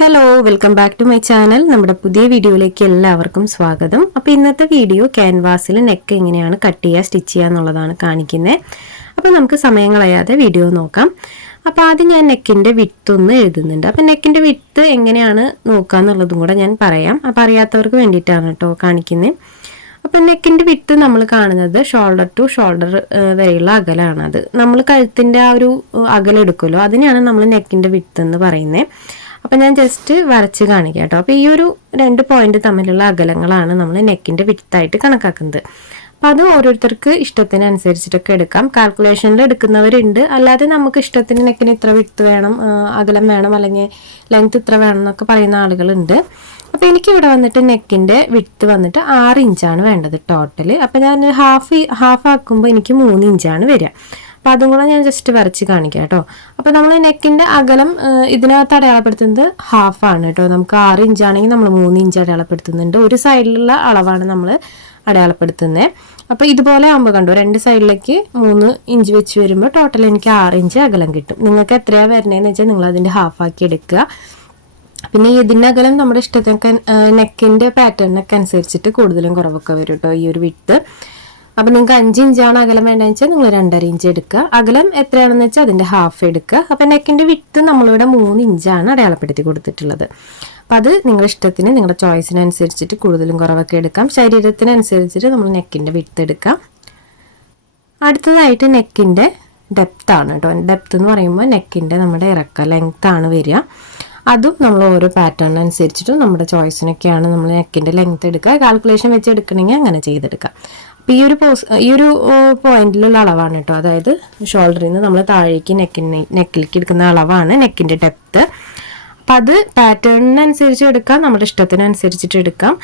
Hello, welcome back to my channel. നമ്മുടെ പുതിയ വീഡിയോയിലേക്ക് എല്ലാവർക്കും സ്വാഗതം. അപ്പോൾ ഇന്നത്തെ വീഡിയോ ക്യാൻവാസിൽ നെക്ക് എങ്ങനെയാണ് കട്ട് ചെയ്യുക, സ്റ്റിച്ച് ചെയ്യുക എന്നുള്ളതാണ് കാണിക്കുന്നത്. അപ്പോൾ നമുക്ക് സമയം കളയാതെ വീഡിയോ നോക്കാം. അപ്പോൾ ആദ്യം ഞാൻ നെക്കിൻ്റെ വിഡ്ത്ത് ഒന്ന് എഴുതുന്നുണ്ട്. അപ്പോൾ നെക്കിൻ്റെ വിഡ്ത്ത് എങ്ങനെയാണ് നോക്കുക എന്നുള്ളതും കൂടെ ഞാൻ പറയാം. അപ്പോൾ അറിയാത്തവർക്ക് വേണ്ടിയിട്ടാണ് കേട്ടോ കാണിക്കുന്നത്. അപ്പോൾ നെക്കിൻ്റെ വിഡ്ത്ത് നമ്മൾ കാണുന്നത് ഷോൾഡർ ടു ഷോൾഡർ വരെയുള്ള അകലാണ്. അത് നമ്മൾ കഴുത്തിൻ്റെ ആ ഒരു അകലം എടുക്കുമല്ലോ, അതിനെയാണ് നമ്മൾ നെക്കിൻ്റെ വിഡ്ത്ത് എന്ന് പറയുന്നത്. അപ്പം ഞാൻ ജസ്റ്റ് വരച്ച് കാണിക്കാം കേട്ടോ. അപ്പോൾ ഈ ഒരു 2 പോയിന്റ് തമ്മിലുള്ള അകലങ്ങളാണ് നമ്മൾ നെക്കിൻ്റെ വിഡ്ത്തായിട്ട് കണക്കാക്കുന്നത്. അപ്പോൾ അത് ഓരോരുത്തർക്ക് ഇഷ്ടത്തിനനുസരിച്ചിട്ടൊക്കെ എടുക്കാം. കാൽക്കുലേഷനിൽ എടുക്കുന്നവരുണ്ട്, അല്ലാതെ നമുക്ക് ഇഷ്ടത്തിന് നെക്കിന് ഇത്ര വിഡ്ത്ത് വേണം, അകലം വേണം, അല്ലെങ്കിൽ ലെങ്ത് ഇത്ര വേണം എന്നൊക്കെ പറയുന്ന ആളുകളുണ്ട്. അപ്പോൾ എനിക്കിവിടെ വന്നിട്ട് നെക്കിൻ്റെ വിഡ്ത്ത് വന്നിട്ട് 6 ഇഞ്ചാണ് വേണ്ടത് ടോട്ടൽ. അപ്പോൾ ഞാൻ ഹാഫ് ആക്കുമ്പോൾ എനിക്ക് 3 ഇഞ്ചാണ് വരിക. അപ്പോൾ അതും കൂടെ ഞാൻ ജസ്റ്റ് വരച്ച് കാണിക്കാം കേട്ടോ. അപ്പോൾ നമ്മൾ നെക്കിൻ്റെ അകലം ഇതിനകത്ത് അടയാളപ്പെടുത്തുന്നത് ഹാഫാണ് കേട്ടോ. നമുക്ക് 6 ഇഞ്ചാണെങ്കിൽ നമ്മൾ 3 ഇഞ്ച് അടയാളപ്പെടുത്തുന്നുണ്ട്. ഒരു സൈഡിലുള്ള അളവാണ് നമ്മൾ അടയാളപ്പെടുത്തുന്നത്. അപ്പോൾ ഇതുപോലെ ആകുമ്പോൾ കണ്ടോ, 2 സൈഡിലേക്ക് 3 ഇഞ്ച് വെച്ച് വരുമ്പോൾ ടോട്ടൽ എനിക്ക് 6 ഇഞ്ച് അകലം കിട്ടും. നിങ്ങൾക്ക് എത്രയാണ് വരുന്നതെന്ന് വെച്ചാൽ നിങ്ങൾ അതിൻ്റെ ഹാഫാക്കി എടുക്കുക. പിന്നെ ഇതിൻ്റെ അകലം നമ്മുടെ ഇഷ്ടത്തിനൊക്കെ നെക്കിൻ്റെ പാറ്റേണിനൊക്കെ അനുസരിച്ചിട്ട് കൂടുതലും കുറവൊക്കെ വരും കേട്ടോ ഈ ഒരു വിഡ്ത്ത്. അപ്പോൾ നിങ്ങൾക്ക് 5 ഇഞ്ചാണ് അകലം വേണ്ടതെന്ന് വെച്ചാൽ നിങ്ങൾ 2.5 ഇഞ്ച് എടുക്കുക. അകലം എത്രയാണെന്ന് വെച്ചാൽ അതിൻ്റെ ഹാഫ് എടുക്കുക. അപ്പോൾ നെക്കിൻ്റെ വിഡ്ത്ത് നമ്മളിവിടെ 3 ഇഞ്ചാണ് അടയാളപ്പെടുത്തി കൊടുത്തിട്ടുള്ളത്. അപ്പോൾ അത് നിങ്ങളുടെ ഇഷ്ടത്തിന്, നിങ്ങളുടെ ചോയ്സിനനുസരിച്ചിട്ട് കൂടുതലും കുറവൊക്കെ എടുക്കാം. ശരീരത്തിനനുസരിച്ചിട്ട് നമ്മൾ നെക്കിൻ്റെ വിഡ്ത്ത് എടുക്കാം. അടുത്തതായിട്ട് നെക്കിൻ്റെ ഡെപ്താണ് കേട്ടോ. ഡെപ്ത്ത് എന്ന് പറയുമ്പോൾ നെക്കിൻ്റെ നമ്മുടെ ഇറക്ക ലെങ്ത്താണ് വരിക. അതും നമ്മൾ ഓരോ പാറ്റേണിനനുസരിച്ചിട്ടും നമ്മുടെ ചോയ്സിനൊക്കെയാണ് നമ്മൾ നെക്കിൻ്റെ ലെങ്ത്ത് എടുക്കുക. കാൽക്കുലേഷൻ വെച്ച് എടുക്കണമെങ്കിൽ അങ്ങനെ ചെയ്തെടുക്കാം. അപ്പോൾ ഈ ഒരു പോയിന്റിലുള്ള അളവാണ് കേട്ടോ, അതായത് ഷോൾഡറിൽ നിന്ന് നമ്മൾ താഴേക്ക് നെക്കിലേക്ക് എടുക്കുന്ന അളവാണ് നെക്കിൻ്റെ ഡെപ്ത്ത്. അപ്പം അത് പാറ്റേണിനനുസരിച്ച് എടുക്കാം, നമ്മുടെ ഇഷ്ടത്തിനനുസരിച്ചിട്ട് എടുക്കാം.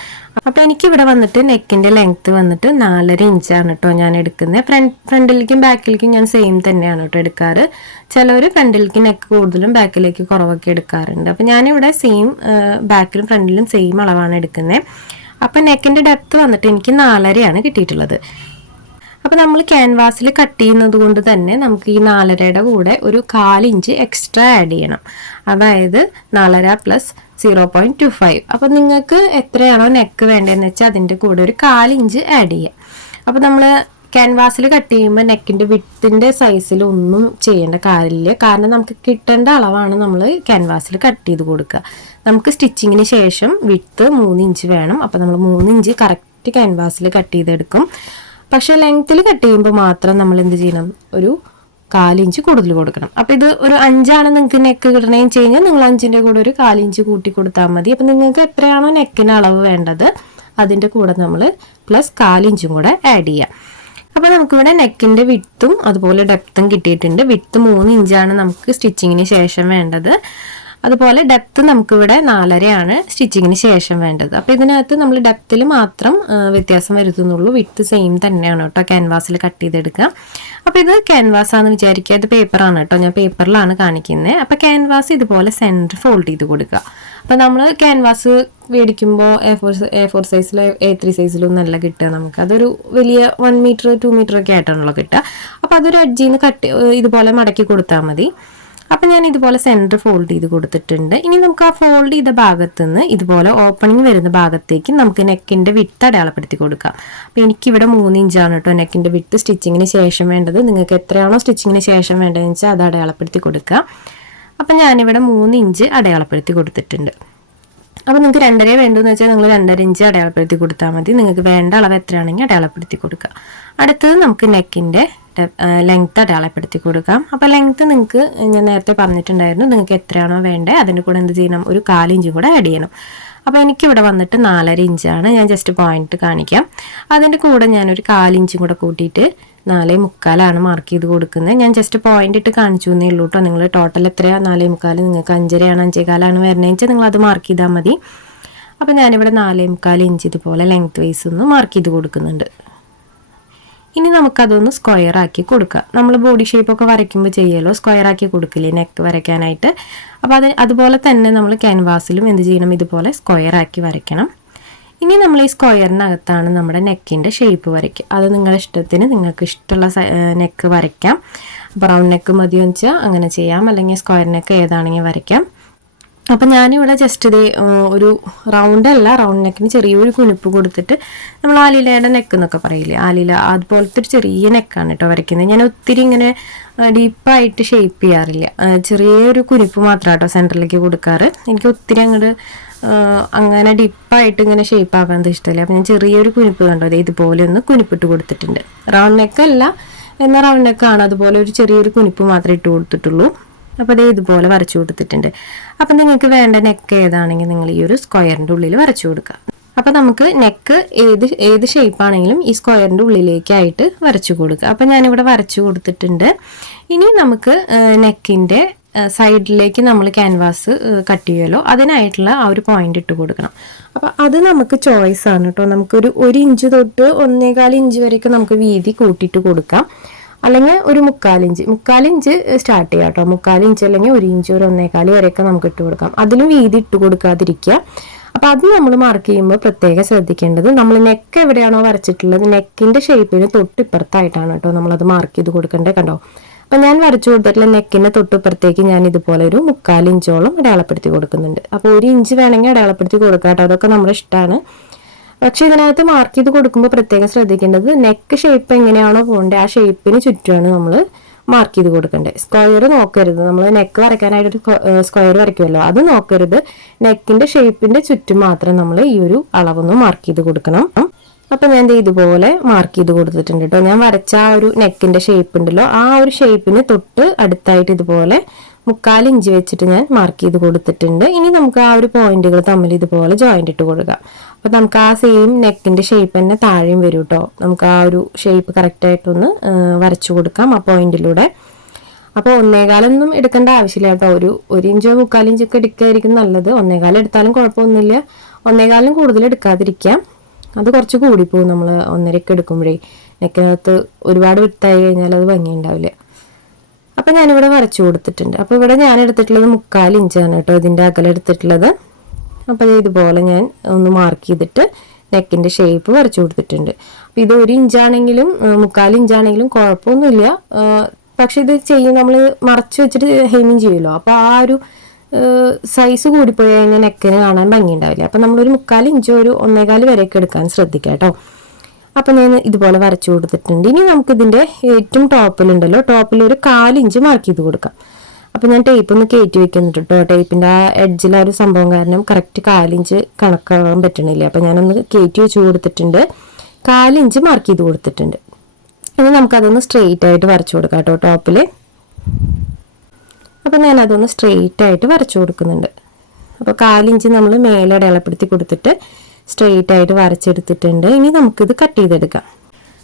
അപ്പോൾ എനിക്കിവിടെ വന്നിട്ട് നെക്കിൻ്റെ ലെങ്ത്ത് വന്നിട്ട് 4.5 ഇഞ്ചാണ് കേട്ടോ ഞാൻ എടുക്കുന്നത്. ഫ്രണ്ടിലേക്കും ബാക്കിലേക്കും ഞാൻ സെയിം തന്നെയാണ് കേട്ടോ എടുക്കാറ്. ചിലവർ ഫ്രണ്ടിലേക്ക് നെക്ക് കൂടുതലും ബാക്കിലേക്ക് കുറവൊക്കെ എടുക്കാറുണ്ട്. അപ്പോൾ ഞാനിവിടെ സെയിം ബാക്കിലും ഫ്രണ്ടിലും സെയിം അളവാണ് എടുക്കുന്നത്. അപ്പം നെക്കിൻ്റെ ഡെപ്ത്ത് വന്നിട്ട് എനിക്ക് 4.5 കിട്ടിയിട്ടുള്ളത്. അപ്പോൾ നമ്മൾ ക്യാൻവാസിൽ കട്ട് ചെയ്യുന്നത് കൊണ്ട് തന്നെ നമുക്ക് ഈ 4.5യുടെ കൂടെ ഒരു 1/4 ഇഞ്ച് എക്സ്ട്രാ ആഡ് ചെയ്യണം. അതായത് 4.5 + 0.25. അപ്പോൾ നിങ്ങൾക്ക് എത്രയാണോ നെക്ക് വേണ്ടതെന്ന് വെച്ചാൽ അതിൻ്റെ കൂടെ ഒരു 1/4 ഇഞ്ച് ആഡ് ചെയ്യാം. അപ്പോൾ നമ്മൾ ക്യാൻവാസിൽ കട്ട് ചെയ്യുമ്പോൾ നെക്കിൻ്റെ വിഡ്ത്തിൻ്റെ സൈസിൽ ഒന്നും ചെയ്യേണ്ട കാര്യമില്ല. കാരണം നമുക്ക് കിട്ടേണ്ട അളവാണ് നമ്മൾ ക്യാൻവാസിൽ കട്ട് ചെയ്ത് കൊടുക്കുക. നമുക്ക് സ്റ്റിച്ചിങ്ങിന് ശേഷം വിഡ്ത്ത് 3 ഇഞ്ച് വേണം. അപ്പോൾ നമ്മൾ 3 ഇഞ്ച് കറക്റ്റ് ക്യാൻവാസിൽ കട്ട് ചെയ്തെടുക്കും. പക്ഷേ ലെങ്ത്തിൽ കട്ട് ചെയ്യുമ്പോൾ മാത്രം നമ്മൾ എന്ത് ചെയ്യണം, ഒരു 1/4 ഇഞ്ച് കൂടുതൽ കൊടുക്കണം. അപ്പോൾ ഇത് ഒരു 5 നിങ്ങൾക്ക് നെക്ക് കിട്ടണമെന്ന് വെച്ച് കഴിഞ്ഞാൽ നിങ്ങൾ 5ൻ്റെ കൂടെ ഒരു 1/4 ഇഞ്ച് കൂട്ടി കൊടുത്താൽ മതി. അപ്പോൾ നിങ്ങൾക്ക് എത്രയാണോ നെക്കിന് അളവ് വേണ്ടത് അതിൻ്റെ കൂടെ നമ്മൾ പ്ലസ് 1/4 ഇഞ്ചും കൂടെ ആഡ് ചെയ്യാം. അപ്പോൾ നമുക്കിവിടെ നെക്കിൻ്റെ വിഡ്ത്തും അതുപോലെ ഡെപ്ത്തും കിട്ടിയിട്ടുണ്ട്. വിഡ്ത്ത് 3 ഇഞ്ചാണ് നമുക്ക് സ്റ്റിച്ചിങ്ങിന് ശേഷം വേണ്ടത്. അതുപോലെ ഡെപ്ത്ത് നമുക്കിവിടെ 4.5 സ്റ്റിച്ചിങ്ങിന് ശേഷം വേണ്ടത്. അപ്പോൾ ഇതിനകത്ത് നമ്മൾ ഡെപ്ത്തിൽ മാത്രം വ്യത്യാസം വരുത്തുന്നുള്ളൂ. വിഡ്ത്ത് സെയിം തന്നെയാണ് കേട്ടോ ക്യാൻവാസിൽ കട്ട് ചെയ്തെടുക്കുക. അപ്പോൾ ഇത് ക്യാൻവാസാന്ന് വിചാരിക്കുക, ഇത് പേപ്പറാണ് കേട്ടോ, ഞാൻ പേപ്പറിലാണ് കാണിക്കുന്നത്. അപ്പോൾ ക്യാൻവാസ് ഇതുപോലെ സെൻറ്റർ ഫോൾഡ് ചെയ്ത് കൊടുക്കുക. അപ്പോൾ നമ്മൾ ക്യാൻവാസ് മേടിക്കുമ്പോൾ A4 സൈസിലോ A3 സൈസിലോ ഒന്നല്ല കിട്ടുക നമുക്ക്. അതൊരു വലിയ 1 മീറ്റർ 2 മീറ്റർ ഒക്കെ ആയിട്ടാണല്ലോ കിട്ടുക. അപ്പോൾ അതൊരു എഡ്ജിൽ നിന്ന് ഇതുപോലെ മടക്കി കൊടുത്താൽ മതി. അപ്പം ഞാൻ ഇതുപോലെ സെൻറ്റർ ഫോൾഡ് ചെയ്ത് കൊടുത്തിട്ടുണ്ട്. ഇനി നമുക്ക് ആ ഫോൾഡ് ചെയ്ത ഭാഗത്ത് നിന്ന് ഇതുപോലെ ഓപ്പണിങ് വരുന്ന ഭാഗത്തേക്ക് നമുക്ക് നെക്കിൻ്റെ വിഡ്ത്ത് അടയാളപ്പെടുത്തി കൊടുക്കാം. അപ്പോൾ എനിക്കിവിടെ 3 ഇഞ്ചാണ് കേട്ടോ നെക്കിൻ്റെ വിഡ്ത്ത് സ്റ്റിച്ചിങ്ങിന് ശേഷം വേണ്ടത്. നിങ്ങൾക്ക് എത്രയാണോ സ്റ്റിച്ചിങ്ങിന് ശേഷം വേണ്ടതെന്ന് വെച്ചാൽ അത് അടയാളപ്പെടുത്തി കൊടുക്കുക. അപ്പം ഞാനിവിടെ 3 ഇഞ്ച് അടയാളപ്പെടുത്തി കൊടുത്തിട്ടുണ്ട്. അപ്പോൾ നിങ്ങൾക്ക് 2.5 വേണ്ടതെന്ന് വെച്ചാൽ നിങ്ങൾ 2.5 ഇഞ്ച് അടയാളപ്പെടുത്തി കൊടുത്താൽ മതി. നിങ്ങൾക്ക് വേണ്ട അളവ് എത്രയാണെങ്കിൽ അടയാളപ്പെടുത്തി കൊടുക്കുക. അടുത്തത് നമുക്ക് നെക്കിൻ്റെ ലെങ്ത്ത് അടയാളപ്പെടുത്തി കൊടുക്കാം. അപ്പോൾ ലെങ്ത്ത് നിങ്ങൾക്ക് ഞാൻ നേരത്തെ പറഞ്ഞിട്ടുണ്ടായിരുന്നു, നിങ്ങൾക്ക് എത്രയാണോ വേണ്ടത് അതിൻ്റെ കൂടെ എന്ത് ചെയ്യണം, ഒരു 1/4 ഇഞ്ചും കൂടെ ആഡ് ചെയ്യണം. അപ്പോൾ എനിക്കിവിടെ വന്നിട്ട് 4.5 ഇഞ്ചാണ്. ഞാൻ ജസ്റ്റ് പോയിന്റ് കാണിക്കാം. അതിൻ്റെ കൂടെ ഞാനൊരു 1/4 ഇഞ്ചും കൂടെ കൂട്ടിയിട്ട് 4.25 മാർക്ക് ചെയ്ത് കൊടുക്കുന്നത്. ഞാൻ ജസ്റ്റ് പോയിന്റ് ഇട്ട് കാണിച്ചു എന്നേ ഉള്ളൂ കേട്ടോ. നിങ്ങൾ ടോട്ടൽ എത്രയാണ് 4.25, നിങ്ങൾക്ക് 5.5 5.25 വരുന്നതെന്ന് വെച്ചാൽ നിങ്ങൾ അത് മാർക്ക് ചെയ്താൽ മതി. അപ്പോൾ ഞാനിവിടെ 4.25 ഇഞ്ച് ഇതുപോലെ ലെങ്ത് വൈസ് ഒന്ന് മാർക്ക് ചെയ്ത് കൊടുക്കുന്നുണ്ട്. ഇനി നമുക്കതൊന്ന് സ്ക്വയർ ആക്കി കൊടുക്കാം. നമ്മൾ ബോഡി ഷേപ്പൊക്കെ വരയ്ക്കുമ്പോൾ ചെയ്യുമല്ലോ, സ്ക്വയർ ആക്കി കൊടുക്കില്ലേ നെക്ക് വരയ്ക്കാനായിട്ട്. അപ്പോൾ അതുപോലെ തന്നെ നമ്മൾ ക്യാൻവാസിലും എന്ത് ചെയ്യണം, ഇതുപോലെ സ്ക്വയർ ആക്കി വരയ്ക്കണം. ഇനി നമ്മൾ ഈ സ്ക്വയറിനകത്താണ് നമ്മുടെ നെക്കിൻ്റെ ഷേപ്പ് വരയ്ക്കുക. അത് നിങ്ങളുടെ ഇഷ്ടത്തിന്, നിങ്ങൾക്ക് ഇഷ്ടമുള്ള നെക്ക് വരയ്ക്കാം. ബ്രൗൺ നെക്ക് മതിയെന്ന് വെച്ചാൽ അങ്ങനെ ചെയ്യാം, അല്ലെങ്കിൽ സ്ക്വയർ നെക്ക് ഏതാണെങ്കിൽ വരയ്ക്കാം. അപ്പം ഞാനിവിടെ ജസ്റ്റ് ഇത് ഒരു റൗണ്ട് നെക്കിന് ചെറിയൊരു കുനിപ്പ് കൊടുത്തിട്ട് നമ്മൾ ആലിലയുടെ നെക്ക് എന്നൊക്കെ പറയില്ലേ, ആലില അതുപോലത്തെ ഒരു ചെറിയ നെക്കാണ് കേട്ടോ വരയ്ക്കുന്നത്. ഞാൻ ഒത്തിരി ഇങ്ങനെ ഡീപ്പായിട്ട് ഷേപ്പ് ചെയ്യാറില്ല, ചെറിയൊരു കുനിപ്പ് മാത്രം കേട്ടോ സെൻറ്ററിലേക്ക് കൊടുക്കാറ്. എനിക്ക് ഒത്തിരി അങ്ങോട്ട് അങ്ങനെ ഡിപ്പായിട്ട് ഇങ്ങനെ ഷേപ്പ് ആക്കാനത് ഇഷ്ടമല്ല. അപ്പം ഞാൻ ചെറിയൊരു കുനിപ്പ് കണ്ടോ അതെ ഇതുപോലെ ഒന്ന് കുനിപ്പിട്ട് കൊടുത്തിട്ടുണ്ട്. റൗണ്ട് നെക്കല്ല എന്നാൽ റൗണ്ട് നെക്കാണ്, അതുപോലെ ഒരു ചെറിയൊരു കുനിപ്പ് മാത്രമേ ഇട്ട് കൊടുത്തിട്ടുള്ളൂ. അപ്പോൾ അതേ ഇതുപോലെ വരച്ചു കൊടുത്തിട്ടുണ്ട്. അപ്പം നിങ്ങൾക്ക് വേണ്ട നെക്ക് ഏതാണെങ്കിൽ നിങ്ങൾ ഈ ഒരു സ്ക്വയറിൻ്റെ ഉള്ളിൽ വരച്ചു കൊടുക്കുക. അപ്പം നമുക്ക് നെക്ക് ഏത് ഷേപ്പാണെങ്കിലും ഈ സ്ക്വയറിൻ്റെ ഉള്ളിലേക്കായിട്ട് വരച്ചു കൊടുക്കുക. അപ്പം ഞാനിവിടെ വരച്ചു കൊടുത്തിട്ടുണ്ട്. ഇനി നമുക്ക് നെക്കിൻ്റെ സൈഡിലേക്ക് നമ്മൾ ക്യാൻവാസ് കട്ട് ചെയ്യുമല്ലോ, അതിനായിട്ടുള്ള ആ ഒരു പോയിന്റ് ഇട്ട് കൊടുക്കണം. അപ്പോൾ അത് നമുക്ക് ചോയ്സ് ആണ് കേട്ടോ. നമുക്കൊരു 1 ഇഞ്ച് തൊട്ട് 1.25 ഇഞ്ച് വരെയൊക്കെ നമുക്ക് വീതി കൂട്ടിയിട്ട് കൊടുക്കാം, അല്ലെങ്കിൽ ഒരു 3/4 ഇഞ്ച് സ്റ്റാർട്ട് ചെയ്യാം കേട്ടോ. 3/4 ഇഞ്ച് അല്ലെങ്കിൽ 1 ഇഞ്ച്, ഒരു 1.25 വരെയൊക്കെ നമുക്ക് ഇട്ട് കൊടുക്കാം. അതിലും വീതി ഇട്ട് കൊടുക്കാതിരിക്കുക. അപ്പോൾ അത് നമ്മൾ മാർക്ക് ചെയ്യുമ്പോൾ പ്രത്യേകം ശ്രദ്ധിക്കേണ്ടത്, നമ്മൾ നെക്ക് എവിടെയാണോ വരച്ചിട്ടുള്ളത് നെക്കിൻ്റെ ഷേപ്പിന് തൊട്ടിപ്പുറത്തായിട്ടാണ് കേട്ടോ നമ്മളത് മാർക്ക് ചെയ്ത് കൊടുക്കേണ്ടത്. കണ്ടോ, അപ്പം ഞാൻ വരച്ചു കൊടുത്തിട്ടുള്ള നെക്കിൻ്റെ തൊട്ടിപ്പുറത്തേക്ക് ഞാൻ ഇതുപോലെ ഒരു 3/4 ഇഞ്ചോളം അടയാളപ്പെടുത്തി കൊടുക്കുന്നുണ്ട്. അപ്പോൾ 1 ഇഞ്ച് വേണമെങ്കിൽ അടയാളപ്പെടുത്തി കൊടുക്കാം കേട്ടോ, അതൊക്കെ നമ്മുടെ ഇഷ്ടമാണ്. പക്ഷെ ഇതിനകത്ത് മാർക്ക് ചെയ്ത് കൊടുക്കുമ്പോൾ പ്രത്യേകം ശ്രദ്ധിക്കേണ്ടത്, നെക്ക് ഷേപ്പ് എങ്ങനെയാണോ പോകേണ്ടത് ആ ഷേപ്പിന് ചുറ്റുമാണ് നമ്മൾ മാർക്ക് ചെയ്ത് കൊടുക്കേണ്ടത്. സ്ക്വയർ നോക്കരുത്, നമ്മൾ നെക്ക് വരയ്ക്കാനായിട്ടൊരു സ്ക്വയർ വരയ്ക്കുമല്ലോ, അത് നോക്കരുത്. നെക്കിൻ്റെ ഷേപ്പിൻ്റെ ചുറ്റും മാത്രം നമ്മൾ ഈ ഒരു അളവൊന്ന് മാർക്ക് ചെയ്ത് കൊടുക്കണം. അപ്പം ഞാൻ ഇതുപോലെ മാർക്ക് ചെയ്ത് കൊടുത്തിട്ടുണ്ട് കേട്ടോ. ഞാൻ വരച്ച ആ ഒരു നെക്കിൻ്റെ ഷേപ്പ് ഉണ്ടല്ലോ, ആ ഒരു ഷേപ്പിന് തൊട്ട് അടുത്തായിട്ട് ഇതുപോലെ 3/4 ഇഞ്ച് വെച്ചിട്ട് ഞാൻ മാർക്ക് ചെയ്ത് കൊടുത്തിട്ടുണ്ട്. ഇനി നമുക്ക് ആ ഒരു പോയിന്റുകൾ തമ്മിൽ ഇതുപോലെ ജോയിന്റ് ഇട്ട് കൊടുക്കാം. അപ്പം നമുക്ക് ആ സെയിം നെക്കിൻ്റെ ഷേപ്പ് തന്നെ താഴെയും വരും കേട്ടോ. നമുക്ക് ആ ഒരു ഷേപ്പ് കറക്റ്റായിട്ടൊന്ന് വരച്ചു കൊടുക്കാം ആ പോയിന്റിലൂടെ. അപ്പോൾ 1.25 എടുക്കേണ്ട ആവശ്യമില്ല കേട്ടോ. ഒരു ഇഞ്ചോ 3/4 ഇഞ്ചൊക്കെ എടുക്കുകയായിരിക്കും നല്ലത്. 1.25 എടുത്താലും കുഴപ്പമൊന്നുമില്ല, 1.25 കൂടുതൽ എടുക്കാതിരിക്കാം. അത് കുറച്ച് കൂടിപ്പോകും നമ്മൾ 1.5 എടുക്കുമ്പോഴേ. നെക്കിനകത്ത് ഒരുപാട് വിട്ടായി കഴിഞ്ഞാൽ അത് ഭംഗിയുണ്ടാവില്ല. അപ്പം ഞാനിവിടെ വരച്ചു കൊടുത്തിട്ടുണ്ട്. അപ്പോൾ ഇവിടെ ഞാൻ എടുത്തിട്ടുള്ളത് 3/4 ഇഞ്ചാണ് കേട്ടോ ഇതിൻ്റെ അകലം എടുത്തിട്ടുള്ളത്. അപ്പോൾ ഇതുപോലെ ഞാൻ ഒന്ന് മാർക്ക് ചെയ്തിട്ട് നെക്കിൻ്റെ ഷേപ്പ് വരച്ചു കൊടുത്തിട്ടുണ്ട്. അപ്പോൾ ഇത് 1 ഇഞ്ചാണെങ്കിലും 3/4 ഇഞ്ചാണെങ്കിലും കുഴപ്പമൊന്നുമില്ല. പക്ഷെ ഇത് നമ്മൾ മറച്ച് വെച്ചിട്ട് ഹെയിമിങ് ചെയ്യുമല്ലോ, അപ്പോൾ ആ ഒരു സൈസ് കൂടിപ്പോയി കഴിഞ്ഞാൽ നെക്കിന് കാണാൻ ഭംഗിയുണ്ടാവില്ല. അപ്പം നമ്മളൊരു 3/4 ഇഞ്ചോ ഒരു 1.25 വരെയൊക്കെ എടുക്കാൻ ശ്രദ്ധിക്കാം കേട്ടോ. അപ്പം ഞാൻ ഇതുപോലെ വരച്ചു കൊടുത്തിട്ടുണ്ട്. ഇനി നമുക്കിതിൻ്റെ ഏറ്റവും ടോപ്പിലുണ്ടല്ലോ, ടോപ്പിൽ ഒരു 1/4 ഇഞ്ച് മാർക്ക് ചെയ്ത് കൊടുക്കാം. അപ്പം ഞാൻ ടേപ്പ് ഒന്ന് കയറ്റി വെക്കുന്നുണ്ട് കേട്ടോ. ടേപ്പിൻ്റെ ആ എഡ്ജിൽ ആ ഒരു സംഭവം കാരണം കറക്റ്റ് 1/4 ഇഞ്ച് കണക്കാകാൻ പറ്റണില്ല. അപ്പം ഞാനൊന്ന് കയറ്റി വെച്ച് കൊടുത്തിട്ടുണ്ട്, 1/4 ഇഞ്ച് മാർക്ക് ചെയ്ത് കൊടുത്തിട്ടുണ്ട്. ഇനി നമുക്കതൊന്ന് സ്ട്രെയിറ്റ് ആയിട്ട് വരച്ചു കൊടുക്കാം കേട്ടോ ടോപ്പിൽ. അപ്പം ഞാനതൊന്ന് സ്ട്രെയിറ്റ് ആയിട്ട് വരച്ചു കൊടുക്കുന്നുണ്ട്. അപ്പോൾ 1/4 ഇഞ്ച് നമ്മൾ മേലെ അടയാളപ്പെടുത്തി കൊടുത്തിട്ട് സ്ട്രെയിറ്റ് ആയിട്ട് വരച്ചെടുത്തിട്ടുണ്ട്. ഇനി നമുക്കിത് കട്ട് ചെയ്തെടുക്കാം.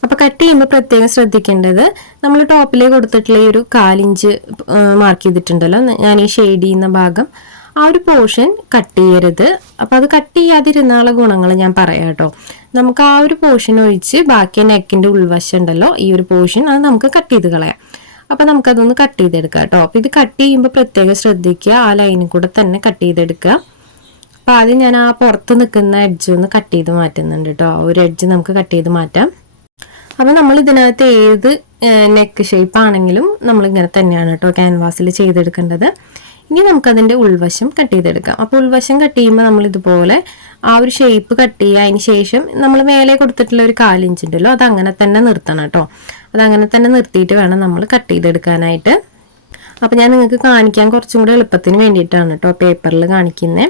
അപ്പോൾ കട്ട് ചെയ്യുമ്പോൾ പ്രത്യേകം ശ്രദ്ധിക്കേണ്ടത്, നമ്മൾ ടോപ്പിൽ കൊടുത്തിട്ടുള്ള ഈ ഒരു 1/4 ഇഞ്ച് മാർക്ക് ചെയ്തിട്ടുണ്ടല്ലോ, ഞാൻ ഈ ഷെയ്ഡ് ചെയ്യുന്ന ഭാഗം, ആ ഒരു പോർഷൻ കട്ട് ചെയ്യരുത്. അപ്പോൾ അത് കട്ട് ചെയ്യാതിരുന്നുള്ള ഗുണങ്ങൾ ഞാൻ പറയാം കേട്ടോ. നമുക്ക് ആ ഒരു പോർഷൻ ഒഴിച്ച് ബാക്കി നെക്കിൻ്റെ ഉൾവശം ഉണ്ടല്ലോ, ഈ ഒരു പോർഷൻ അത് നമുക്ക് കട്ട് ചെയ്ത് കളയാം. അപ്പോൾ നമുക്കതൊന്ന് കട്ട് ചെയ്തെടുക്കാം കേട്ടോ. അപ്പോൾ ഇത് കട്ട് ചെയ്യുമ്പോൾ പ്രത്യേകം ശ്രദ്ധിക്കുക, ആ ലൈനിൽ കൂടെ തന്നെ കട്ട് ചെയ്തെടുക്കുക. അപ്പോൾ ആദ്യം ഞാൻ ആ പുറത്ത് നിൽക്കുന്ന എഡ്ജ് ഒന്ന് കട്ട് ചെയ്ത് മാറ്റുന്നുണ്ട് കേട്ടോ. ആ ഒരു എഡ്ജ് നമുക്ക് കട്ട് ചെയ്ത് മാറ്റാം. അപ്പോൾ നമ്മൾ ഇതിനകത്ത് ഏത് നെക്ക് ഷേപ്പ് ആണെങ്കിലും നമ്മളിങ്ങനെ തന്നെയാണ് കേട്ടോ ക്യാൻവാസിൽ ചെയ്തെടുക്കേണ്ടത്. ഇനി നമുക്കതിൻ്റെ ഉൾവശം കട്ട് ചെയ്തെടുക്കാം. അപ്പോൾ ഉൾവശം കട്ട് ചെയ്യുമ്പോൾ നമ്മളിതുപോലെ ആ ഒരു ഷേപ്പ് കട്ട് ചെയ്യുക. അതിന് ശേഷം നമ്മൾ മേലെ കൊടുത്തിട്ടുള്ള ഒരു 1/4 ഇഞ്ച് ഉണ്ടല്ലോ, അതങ്ങനെ തന്നെ നിർത്തണം കേട്ടോ. അതങ്ങനെ തന്നെ നിർത്തിയിട്ട് വേണം നമ്മൾ കട്ട് ചെയ്തെടുക്കാനായിട്ട്. അപ്പോൾ ഞാൻ നിങ്ങൾക്ക് കാണിക്കാൻ കുറച്ചും കൂടെ എളുപ്പത്തിന് വേണ്ടിയിട്ടാണ് കേട്ടോ പേപ്പറിൽ കാണിക്കുന്നത്.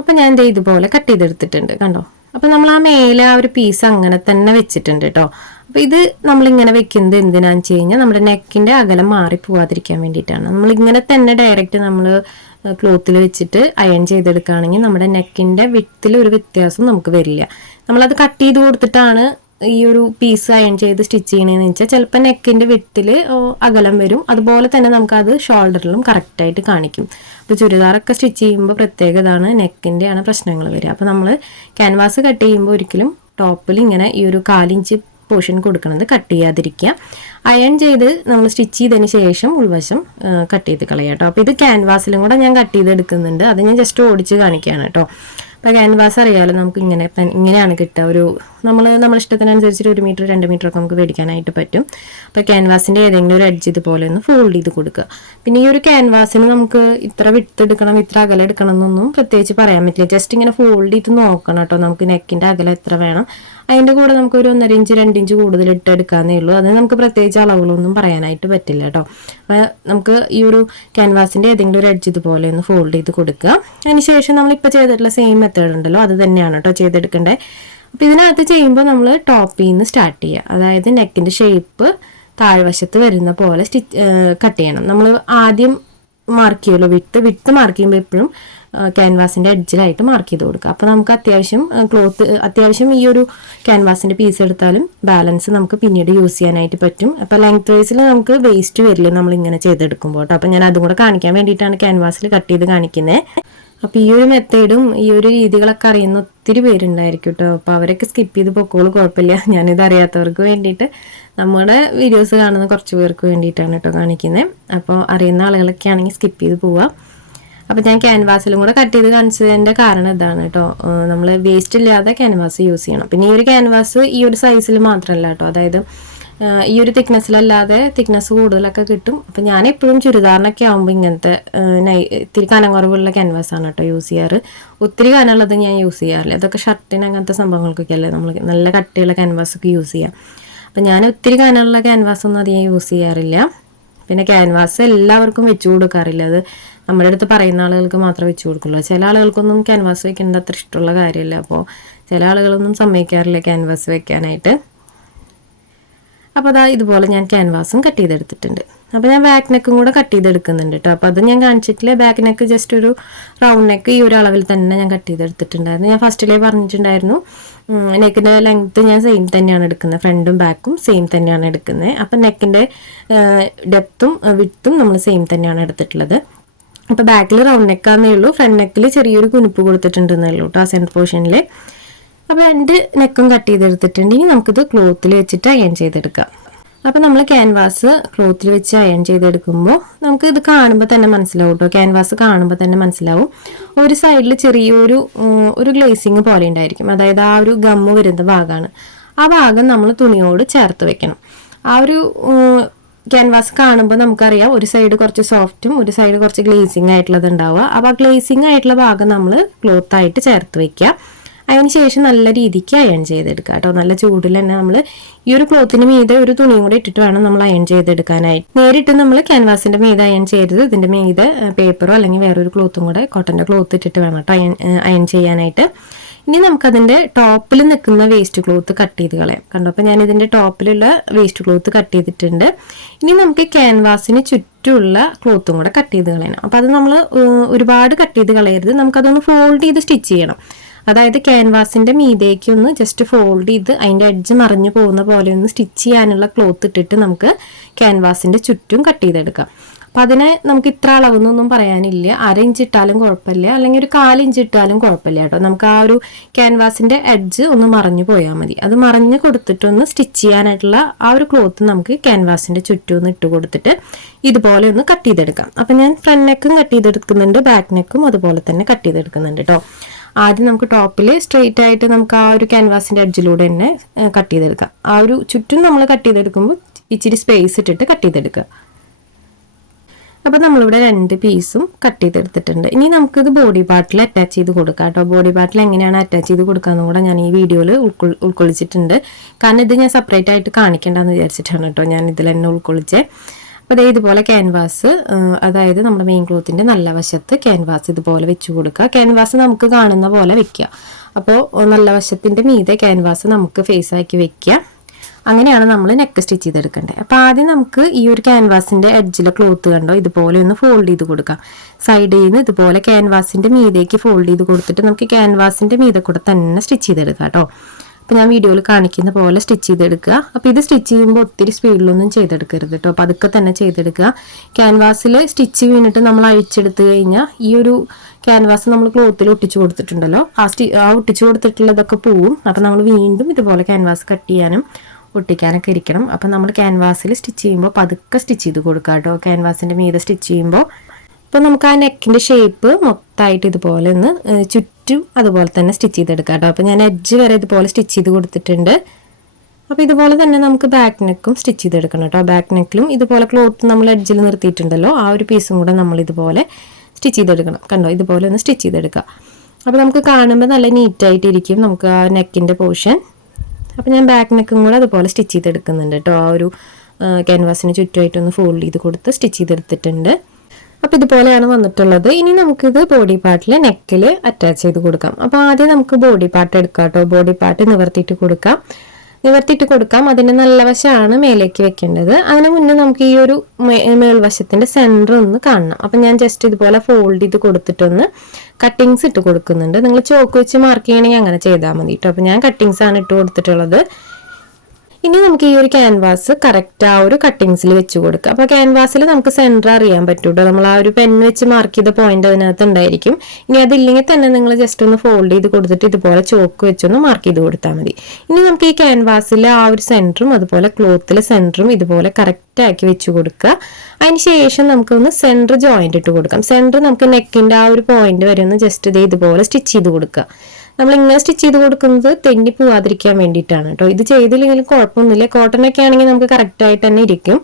അപ്പോൾ ഞാൻ ഇതുപോലെ കട്ട് ചെയ്തെടുത്തിട്ടുണ്ട് കണ്ടോ. അപ്പോൾ നമ്മൾ ആ മേലെ ആ ഒരു പീസ് അങ്ങനെ തന്നെ വെച്ചിട്ടുണ്ട് കേട്ടോ. അപ്പോൾ ഇത് നമ്മളിങ്ങനെ വെക്കുന്നത് എന്തിനാണെന്ന് വെച്ച് കഴിഞ്ഞാൽ നമ്മുടെ നെക്കിൻ്റെ അകലം മാറി പോവാതിരിക്കാൻ വേണ്ടിയിട്ടാണ്. നമ്മളിങ്ങനെ തന്നെ ഡയറക്റ്റ് നമ്മൾ ക്ലോത്തിൽ വെച്ചിട്ട് അയൺ ചെയ്തെടുക്കുകയാണെങ്കിൽ നമ്മുടെ നെക്കിൻ്റെ വിട്ടിൽ ഒരു വ്യത്യാസം നമുക്ക് വരില്ല. നമ്മളത് കട്ട് ചെയ്ത് കൊടുത്തിട്ടാണ് ഈ ഒരു പീസ് അയൺ ചെയ്ത് സ്റ്റിച്ച് ചെയ്യണമെന്ന് വെച്ചാൽ ചിലപ്പോൾ നെക്കിൻ്റെ വിട്ടിൽ അകലം വരും. അതുപോലെ തന്നെ നമുക്കത് ഷോൾഡറിലും കറക്റ്റായിട്ട് കാണിക്കും. അപ്പോൾ ചുരിദാറൊക്കെ സ്റ്റിച്ച് ചെയ്യുമ്പോൾ പ്രത്യേകതാണ് നെക്കിൻ്റെയാണ് പ്രശ്നങ്ങൾ വരിക. അപ്പോൾ നമ്മൾ ക്യാൻവാസ് കട്ട് ചെയ്യുമ്പോൾ ഒരിക്കലും ടോപ്പിൽ ഇങ്ങനെ ഈ ഒരു 1/4 ഇഞ്ച് പോർഷൻ കൊടുക്കുന്നത് കട്ട് ചെയ്യാതിരിക്കുക. അയൺ ചെയ്ത് നമ്മൾ സ്റ്റിച്ച് ചെയ്തതിന് ശേഷം ഉൾവശം കട്ട് ചെയ്ത് കളയാം കേട്ടോ. അപ്പോൾ ഇത് ക്യാൻവാസിലും കൂടെ ഞാൻ കട്ട് ചെയ്തെടുക്കുന്നുണ്ട്, അത് ഞാൻ ജസ്റ്റ് ഓടിച്ച് കാണിക്കുകയാണ് കേട്ടോ. അപ്പോൾ ക്യാൻവാസ് അറിയാമല്ലോ നമുക്ക് ഇങ്ങനെയാണ് കിട്ടുക. നമ്മുടെ ഇഷ്ടത്തിനനുസരിച്ചിട്ട് 1 മീറ്റർ 2 മീറ്റർ ഒക്കെ നമുക്ക് മേടിക്കാനായിട്ട് പറ്റും. അപ്പോൾ ക്യാൻവാസിൻ്റെ ഏതെങ്കിലും ഒരു എഡ്ജ് ഇതുപോലെ ഒന്ന് ഫോൾഡ് ചെയ്ത് കൊടുക്കുക. പിന്നെ ഈ ഒരു ക്യാൻവാസിന് നമുക്ക് ഇത്ര വിട്ട് എടുക്കണം ഇത്ര അകലം എടുക്കണം എന്നൊന്നും പ്രത്യേകിച്ച് പറയാൻ പറ്റില്ല. ജസ്റ്റ് ഇങ്ങനെ ഫോൾഡ് ചെയ്ത് നോക്കണം കേട്ടോ നമുക്ക് നെക്കിൻ്റെ അകലം എത്ര വേണം. അതിൻ്റെ കൂടെ നമുക്ക് ഒരു 1.5 ഇഞ്ച് 2 ഇഞ്ച് കൂടുതൽ ഇട്ട് എടുക്കാന്നേ ഉള്ളൂ. അത് നമുക്ക് പ്രത്യേകിച്ച് അളവുകളൊന്നും പറയാനായിട്ട് പറ്റില്ല കേട്ടോ. അപ്പോൾ നമുക്ക് ഈ ഒരു ക്യാൻവാസിൻ്റെ ഏതെങ്കിലും ഒരു എഡ്ജ് ഇതുപോലെ ഒന്ന് ഫോൾഡ് ചെയ്ത് കൊടുക്കുക. അതിനുശേഷം നമ്മളിപ്പോൾ ചെയ്തിട്ടുള്ള സെയിം മെത്തേഡ് ഉണ്ടല്ലോ അത് തന്നെയാണ് കേട്ടോ ചെയ്തെടുക്കേണ്ടത്. അപ്പോൾ ഇതിനകത്ത് ചെയ്യുമ്പോൾ നമ്മൾ ടോപ്പിൽ നിന്ന് സ്റ്റാർട്ട് ചെയ്യുക. അതായത് നെക്കിൻ്റെ ഷേപ്പ് താഴ്വശത്ത് വരുന്ന പോലെ കട്ട് ചെയ്യണം. നമ്മൾ ആദ്യം മാർക്ക് ചെയ്യുമല്ലോ വിട്ട് മാർക്ക് ചെയ്യുമ്പോൾ എപ്പോഴും ക്യാൻവാസിൻ്റെ എഡ്ജിലായിട്ട് മാർക്ക് ചെയ്ത് കൊടുക്കുക. അപ്പോൾ നമുക്ക് അത്യാവശ്യം ഈ ഒരു ക്യാൻവാസിൻ്റെ പീസ് എടുത്താലും ബാലൻസ് നമുക്ക് പിന്നീട് യൂസ് ചെയ്യാനായിട്ട് പറ്റും. അപ്പോൾ ലെങ്ത് വൈസിൽ നമുക്ക് വേസ്റ്റ് വരില്ല നമ്മളിങ്ങനെ ചെയ്തെടുക്കുമ്പോൾ കേട്ടോ. അപ്പോൾ ഞാൻ അതും കൂടെ കാണിക്കാൻ വേണ്ടിയിട്ടാണ് ക്യാൻവാസിൽ കട്ട് ചെയ്ത് കാണിക്കുന്നത്. അപ്പോൾ ഈ ഒരു മെത്തേഡും ഈ ഒരു രീതികളൊക്കെ അറിയുന്ന ഒത്തിരി പേരുണ്ടായിരിക്കും കേട്ടോ. അപ്പോൾ അവരൊക്കെ സ്കിപ്പ് ചെയ്ത് പൊക്കോളൂ, കുഴപ്പമില്ല. ഞാനിത് അറിയാത്തവർക്ക് വേണ്ടിയിട്ട് നമ്മുടെ വീഡിയോസ് കാണുന്ന കുറച്ച് പേർക്ക് വേണ്ടിയിട്ടാണ് കേട്ടോ കാണിക്കുന്നത്. അപ്പോൾ അറിയുന്ന ആളുകളൊക്കെ ആണെങ്കിൽ സ്കിപ്പ് ചെയ്ത് പോവാം. അപ്പോൾ ഞാൻ ക്യാൻവാസിലും കൂടെ കട്ട് ചെയ്ത് കാണിച്ചതിൻ്റെ കാരണം ഇതാണ് കേട്ടോ. നമ്മൾ വേസ്റ്റ് ഇല്ലാതെ ക്യാൻവാസ് യൂസ് ചെയ്യണം. പിന്നെ ഈ ഒരു ക്യാൻവാസ് ഈ ഒരു സൈസിൽ മാത്രമല്ല കേട്ടോ, അതായത് ഈ ഒരു തിക്നെസ്സിലല്ലാതെ തിക്നെസ് കൂടുതലൊക്കെ കിട്ടും. അപ്പം ഞാൻ എപ്പോഴും ചുരിദാറിനൊക്കെ ആകുമ്പോൾ ഇങ്ങനത്തെ ഇത്തിരി കനം കുറവുള്ള ക്യാൻവാസാണ് കേട്ടോ യൂസ് ചെയ്യാറ്. ഒത്തിരി കനമുള്ളത് ഞാൻ യൂസ് ചെയ്യാറില്ല. അതൊക്കെ ഷർട്ടിന് അങ്ങനത്തെ സംഭവങ്ങൾക്കൊക്കെ അല്ലേ നമ്മൾ നല്ല കട്ടിയുള്ള ക്യാൻവാസൊക്കെ യൂസ് ചെയ്യാം. അപ്പം ഞാൻ ഒത്തിരി കനമുള്ള ക്യാൻവാസൊന്നും അധികം യൂസ് ചെയ്യാറില്ല. പിന്നെ ക്യാൻവാസ് എല്ലാവർക്കും വെച്ച് കൊടുക്കാറില്ല. അത് നമ്മുടെ അടുത്ത് പറയുന്ന ആളുകൾക്ക് മാത്രമേ വെച്ച് കൊടുക്കുള്ളൂ. ചില ആളുകൾക്കൊന്നും ക്യാൻവാസ് വെക്കേണ്ടത് അത്ര ഇഷ്ടമുള്ള കാര്യമില്ല. അപ്പോൾ ചില ആളുകളൊന്നും സമ്മതിക്കാറില്ല ക്യാൻവാസ് വെക്കാനായിട്ട്. അപ്പോൾ അതാ ഇതുപോലെ ഞാൻ ക്യാൻവാസും കട്ട് ചെയ്തെടുത്തിട്ടുണ്ട്. അപ്പോൾ ഞാൻ ബാക്ക് നെക്കും കൂടെ കട്ട് ചെയ്തെടുക്കുന്നുണ്ട് കേട്ടോ. അപ്പോൾ അത് ഞാൻ കാണിച്ചിട്ടില്ല. ബാക്ക് നെക്ക് ജസ്റ്റ് ഒരു റൗണ്ട് നെക്ക് ഈ ഒരു അളവിൽ തന്നെ ഞാൻ കട്ട് ചെയ്തെടുത്തിട്ടുണ്ടായിരുന്നു. ഞാൻ ഫസ്റ്റിലേ പറഞ്ഞിട്ടുണ്ടായിരുന്നു നെക്കിൻ്റെ ലെങ്ത്ത് ഞാൻ സെയിം തന്നെയാണ് എടുക്കുന്നത്. ഫ്രണ്ടും ബാക്കും സെയിം തന്നെയാണ് എടുക്കുന്നത്. അപ്പം നെക്കിൻ്റെ ഡെപ്തും വിഡ്ത്തും നമ്മൾ സെയിം തന്നെയാണ് എടുത്തിട്ടുള്ളത്. അപ്പോൾ ബാക്കിൽ റൗണ്ട് നെക്കാന്നേ ഉള്ളൂ, ഫ്രണ്ട് നെക്കിൽ ചെറിയൊരു കുനിപ്പ് കൊടുത്തിട്ടുണ്ടെന്നേ ഉള്ളൂ കേട്ടോ സെൻറ്റർ പോർഷനിൽ. അപ്പോൾ 2 നെക്കും കട്ട് ചെയ്തെടുത്തിട്ടുണ്ട്. ഇനി നമുക്കിത് ക്ലോത്തിൽ വെച്ചിട്ട് അയൺ ചെയ്തെടുക്കാം. അപ്പോൾ നമ്മൾ ക്യാൻവാസ് ക്ലോത്തിൽ വെച്ച് അയൺ ചെയ്തെടുക്കുമ്പോൾ നമുക്ക് ഇത് കാണുമ്പോൾ തന്നെ മനസ്സിലാവും കേട്ടോ. ക്യാൻവാസ് കാണുമ്പോൾ തന്നെ മനസ്സിലാവും. ഒരു സൈഡിൽ ചെറിയൊരു ഗ്ലേസിങ് പോലെ ഉണ്ടായിരിക്കും. അതായത് ആ ഒരു ഗമ്മ് വരുന്ന ഭാഗമാണ്. ആ ഭാഗം നമ്മൾ തുണിയോട് ചേർത്ത് വെക്കണം. ആ ഒരു ക്യാൻവാസ് കാണുമ്പോൾ നമുക്കറിയാം ഒരു സൈഡ് കുറച്ച് സോഫ്റ്റും ഒരു സൈഡ് കുറച്ച് ഗ്ലേസിങ് ആയിട്ടുള്ളത് ഉണ്ടാവുക. അപ്പോൾ ആ ഗ്ലേസിങ് ആയിട്ടുള്ള ഭാഗം നമ്മൾ ക്ലോത്തായിട്ട് ചേർത്ത് വെക്കുക. അതിന് ശേഷം നല്ല രീതിക്ക് അയൺ ചെയ്തെടുക്കുക കേട്ടോ. നല്ല ചൂടിൽ തന്നെ നമ്മൾ ഈ ഒരു ക്ലോത്തിന് മീതെ ഒരു തുണിയും കൂടെ ഇട്ടിട്ട് വേണം നമ്മൾ അയൺ ചെയ്തെടുക്കാനായിട്ട്. നേരിട്ട് നമ്മൾ ക്യാൻവാസിൻ്റെ മീതെ അയൺ ചെയ്തത് ഇതിൻ്റെ മീതെ പേപ്പറോ അല്ലെങ്കിൽ വേറൊരു ക്ലോത്തും കൂടെ കോട്ടൻ്റെ ക്ലോത്ത് ഇട്ടിട്ട് വേണം കേട്ടോ അയൺ ചെയ്യാനായിട്ട്. ഇനി നമുക്കതിൻ്റെ ടോപ്പിൽ നിൽക്കുന്ന വേസ്റ്റ് ക്ലോത്ത് കട്ട് ചെയ്ത് കളയാം. കണ്ടോ, അപ്പോൾ ഞാൻ ഇതിൻ്റെ ടോപ്പിലുള്ള വേസ്റ്റ് ക്ലോത്ത് കട്ട് ചെയ്തിട്ടുണ്ട്. ഇനി നമുക്ക് ക്യാൻവാസിന് ചുറ്റുമുള്ള ക്ലോത്തും കൂടെ കട്ട് ചെയ്ത് കളയണം. അപ്പോൾ അത് നമ്മൾ ഒരുപാട് കട്ട് ചെയ്ത് കളയരുത്. നമുക്കതൊന്ന് ഫോൾഡ് ചെയ്ത് സ്റ്റിച്ച് ചെയ്യണം. അതായത് ക്യാൻവാസിൻ്റെ മീതേക്ക് ഒന്ന് ജസ്റ്റ് ഫോൾഡ് ചെയ്ത് അതിൻ്റെ എഡ്ജ് മറിഞ്ഞു പോകുന്ന പോലെ ഒന്ന് സ്റ്റിച്ച് ചെയ്യാനുള്ള ക്ലോത്ത് ഇട്ടിട്ട് നമുക്ക് ക്യാൻവാസിൻ്റെ ചുറ്റും കട്ട് ചെയ്തെടുക്കാം. അപ്പോൾ അതിനെ നമുക്ക് ഇത്ര അളവെന്നൊന്നും പറയാനില്ല. 1/2 ഇഞ്ച് ഇട്ടാലും കുഴപ്പമില്ല, അല്ലെങ്കിൽ ഒരു 1/4 ഇഞ്ച് ഇട്ടാലും കുഴപ്പമില്ല കേട്ടോ. നമുക്ക് ആ ഒരു ക്യാൻവാസിൻ്റെ എഡ്ജ് ഒന്ന് മറിഞ്ഞു പോയാൽ മതി. അത് മറിഞ്ഞ് കൊടുത്തിട്ടൊന്ന് സ്റ്റിച്ച് ചെയ്യാനായിട്ടുള്ള ആ ഒരു ക്ലോത്ത് നമുക്ക് ക്യാൻവാസിൻ്റെ ചുറ്റും ഒന്ന് ഇട്ട് കൊടുത്തിട്ട് ഇതുപോലെ ഒന്ന് കട്ട് ചെയ്തെടുക്കാം. അപ്പം ഞാൻ ഫ്രണ്ട് നെക്കും കട്ട് ചെയ്തെടുക്കുന്നുണ്ട്, ബാക്ക് നെക്കും അതുപോലെ തന്നെ കട്ട് ചെയ്തെടുക്കുന്നുണ്ട് കേട്ടോ. ആദ്യം നമുക്ക് ടോപ്പിൽ സ്ട്രെയിറ്റ് ആയിട്ട് നമുക്ക് ആ ഒരു ക്യാൻവാസിൻ്റെ എഡ്ജിലൂടെ തന്നെ കട്ട് ചെയ്തെടുക്കാം. ആ ഒരു ചുറ്റും നമ്മൾ കട്ട് ചെയ്തെടുക്കുമ്പോൾ ഇച്ചിരി സ്പേസ് ഇട്ടിട്ട് കട്ട് ചെയ്തെടുക്കുക. അപ്പോൾ നമ്മളിവിടെ 2 പീസും കട്ട് ചെയ്തെടുത്തിട്ടുണ്ട്. ഇനി നമുക്കിത് ബോഡി പാർട്ടിൽ അറ്റാച്ച് ചെയ്ത് കൊടുക്കാം കേട്ടോ. ബോഡി പാർട്ടിൽ എങ്ങനെയാണ് അറ്റാച്ച് ചെയ്ത് കൊടുക്കാമെന്നും കൂടെ ഞാൻ ഈ വീഡിയോയിൽ ഉൾക്കൊള്ളിച്ചിട്ടുണ്ട്. കാരണം ഇത് ഞാൻ സെപ്പറേറ്റ് ആയിട്ട് കാണിക്കേണ്ടെന്ന് വിചാരിച്ചിട്ടാണ് കേട്ടോ ഞാൻ ഇതിൽ തന്നെ ഉൾക്കൊള്ളിച്ചത്. അപ്പോൾ ഇതുപോലെ ക്യാൻവാസ്, അതായത് നമ്മുടെ മെയിൻ ക്ലോത്തിൻ്റെ നല്ല വശത്ത് ക്യാൻവാസ് ഇതുപോലെ വെച്ച് കൊടുക്കുക. ക്യാൻവാസ് നമുക്ക് കാണുന്ന പോലെ വെക്കുക. അപ്പോൾ നല്ല വശത്തിൻ്റെ മീതെ ക്യാൻവാസ് നമുക്ക് ഫേസ് ആക്കി വെക്കുക. അങ്ങനെയാണ് നമ്മൾ നെക്ക് സ്റ്റിച്ച് ചെയ്തെടുക്കേണ്ടത്. അപ്പോൾ ആദ്യം നമുക്ക് ഈ ഒരു ക്യാൻവാസിൻ്റെ എഡ്ജിലെ ക്ലോത്ത് കണ്ടോ ഇതുപോലെ ഒന്ന് ഫോൾഡ് ചെയ്ത് കൊടുക്കാം. സൈഡിൽ നിന്ന് ഇതുപോലെ ക്യാൻവാസിൻ്റെ മീതേക്ക് ഫോൾഡ് ചെയ്ത് കൊടുത്തിട്ട് നമുക്ക് ക്യാൻവാസിൻ്റെ മീതെ കൂടെ തന്നെ സ്റ്റിച്ച് ചെയ്തെടുക്കാം കേട്ടോ. അപ്പോൾ ഞാൻ വീഡിയോയിൽ കാണിക്കുന്ന പോലെ സ്റ്റിച്ച് ചെയ്തെടുക്കുക. അപ്പോൾ ഇത് സ്റ്റിച്ച് ചെയ്യുമ്പോൾ ഒത്തിരി സ്പീഡിലൊന്നും ചെയ്തെടുക്കരുത് കേട്ടോ. അപ്പോൾ അതൊക്കെ തന്നെ ചെയ്തെടുക്കുക. ക്യാൻവാസിൽ സ്റ്റിച്ച് വീണിട്ട് നമ്മൾ അഴിച്ചെടുത്ത് കഴിഞ്ഞാൽ ഈ ഒരു ക്യാൻവാസ് നമ്മൾ ക്ലോത്തിൽ ഒട്ടിച്ചു കൊടുത്തിട്ടുണ്ടല്ലോ, ആ ഒട്ടിച്ചു കൊടുത്തിട്ടുള്ളതൊക്കെ പോവും. അപ്പോൾ നമ്മൾ വീണ്ടും ഇതുപോലെ ക്യാൻവാസ് കട്ട് ചെയ്യാനും ഒട്ടിക്കാനൊക്കെ ഇരിക്കണം. അപ്പം നമ്മൾ ക്യാൻവാസിൽ സ്റ്റിച്ച് ചെയ്യുമ്പോൾ പതുക്കെ സ്റ്റിച്ച് ചെയ്ത് കൊടുക്കുക കേട്ടോ. ക്യാൻവാസിൻ്റെ മീതെ സ്റ്റിച്ച് ചെയ്യുമ്പോൾ ഇപ്പോൾ നമുക്ക് ആ നെക്കിൻ്റെ ഷേപ്പ് മൊത്തമായിട്ട് ഇതുപോലെ ഒന്ന് ചുറ്റും എഡ്ജും അതുപോലെ തന്നെ സ്റ്റിച്ച് ചെയ്തെടുക്കാം കേട്ടോ. അപ്പോൾ ഞാൻ എഡ്ജ് വരെ ഇതുപോലെ സ്റ്റിച്ച് ചെയ്ത് കൊടുത്തിട്ടുണ്ട്. അപ്പോൾ ഇതുപോലെ തന്നെ നമുക്ക് ബാക്ക് നെക്കും സ്റ്റിച്ച് ചെയ്തെടുക്കണം കേട്ടോ. ബാക്ക് നെക്കിലും ഇതുപോലെ ക്ലോത്ത് നമ്മൾ എഡ്ജിൽ നിർത്തിയിട്ടുണ്ടല്ലോ, ആ ഒരു പീസും കൂടെ നമ്മൾ ഇതുപോലെ സ്റ്റിച്ച് ചെയ്തെടുക്കണം. കണ്ടോ, ഇതുപോലെ ഒന്ന് സ്റ്റിച്ച് ചെയ്തെടുക്കുക. അപ്പോൾ നമുക്ക് കാണുമ്പോൾ നല്ല നീറ്റായിട്ടിരിക്കും നമുക്ക് ആ നെക്കിൻ്റെ പോർഷൻ. അപ്പോൾ ഞാൻ ബാക്ക് നെക്കും കൂടെ അതുപോലെ സ്റ്റിച്ച് ചെയ്തെടുക്കുന്നുണ്ട് കേട്ടോ. ആ ഒരു ക്യാൻവാസിന് ചുറ്റുമായിട്ടൊന്ന് ഫോൾഡ് ചെയ്ത് കൊടുത്ത് സ്റ്റിച്ച് ചെയ്തെടുത്തിട്ടുണ്ട്. അപ്പോൾ ഇതുപോലെയാണ് വന്നിട്ടുള്ളത്. ഇനി നമുക്കിത് ബോഡി പാർട്ടിൽ നെക്കിൽ അറ്റാച്ച് ചെയ്ത് കൊടുക്കാം. അപ്പോൾ ആദ്യം നമുക്ക് ബോഡി പാർട്ട് എടുക്കാം കേട്ടോ. ബോഡി പാർട്ട് നിവർത്തിയിട്ട് കൊടുക്കാം. അതിൻ്റെ നല്ല വശമാണ് മേലേക്ക് വെക്കേണ്ടത്. അതിന് മുന്നേ നമുക്ക് ഈ ഒരു മേൽവശത്തിൻ്റെ സെൻറ്റർ ഒന്ന് കാണണം. അപ്പം ഞാൻ ജസ്റ്റ് ഇതുപോലെ ഫോൾഡ് ചെയ്ത് കൊടുത്തിട്ടൊന്ന് കട്ടിങ്സ് ഇട്ട് കൊടുക്കുന്നുണ്ട്. നിങ്ങൾ ചോക്ക് വെച്ച് മാർക്ക് ചെയ്യണമെങ്കിൽ അങ്ങനെ ചെയ്താൽ മതി കേട്ടോ. അപ്പം ഞാൻ കട്ടിങ്സ് ആണ് ഇട്ട് കൊടുത്തിട്ടുള്ളത്. ഇനി നമുക്ക് ഈ ഒരു ക്യാൻവാസ് കറക്റ്റ് ആ ഒരു കട്ടിങ്സിൽ വെച്ച് കൊടുക്കാം. അപ്പോൾ ക്യാൻവാസിൽ നമുക്ക് സെൻറ്റർ അറിയാൻ പറ്റും കേട്ടോ. നമ്മൾ ആ ഒരു പെൻ വെച്ച് മാർക്ക് ചെയ്ത പോയിന്റ് അതിനകത്ത് ഉണ്ടായിരിക്കും. ഇനി അതില്ലെങ്കിൽ തന്നെ നിങ്ങൾ ജസ്റ്റ് ഒന്ന് ഫോൾഡ് ചെയ്ത് കൊടുത്തിട്ട് ഇതുപോലെ ചോക്ക് വെച്ചൊന്ന് മാർക്ക് ചെയ്ത് കൊടുത്താൽ മതി. ഇനി നമുക്ക് ഈ ക്യാൻവാസിൽ ആ ഒരു സെൻറ്ററും അതുപോലെ ക്ലോത്തിലെ സെൻറ്ററും ഇതുപോലെ കറക്റ്റ് ആക്കി വെച്ച് കൊടുക്കുക. അതിന് ശേഷം നമുക്കൊന്ന് സെൻറ്റർ ജോയിന്റ് ഇട്ട് കൊടുക്കാം. സെൻറ്റർ നമുക്ക് നെക്കിൻ്റെ ആ ഒരു പോയിന്റ് വരെ ഒന്ന് ജസ്റ്റ് ഇതുപോലെ സ്റ്റിച്ച് ചെയ്ത് കൊടുക്കുക. നമ്മൾ ഇങ്ങനെ സ്റ്റിച്ച് ചെയ്ത് കൊടുക്കുന്നത് തെന്നി പോവാതിരിക്കാൻ വേണ്ടിയിട്ടാണ് കേട്ടോ. ഇത് ചെയ്തില്ലെങ്കിലും കുഴപ്പമൊന്നുമില്ല. കോട്ടനൊക്കെ ആണെങ്കിൽ നമുക്ക് കറക്റ്റായിട്ട് തന്നെ ഇരിക്കും.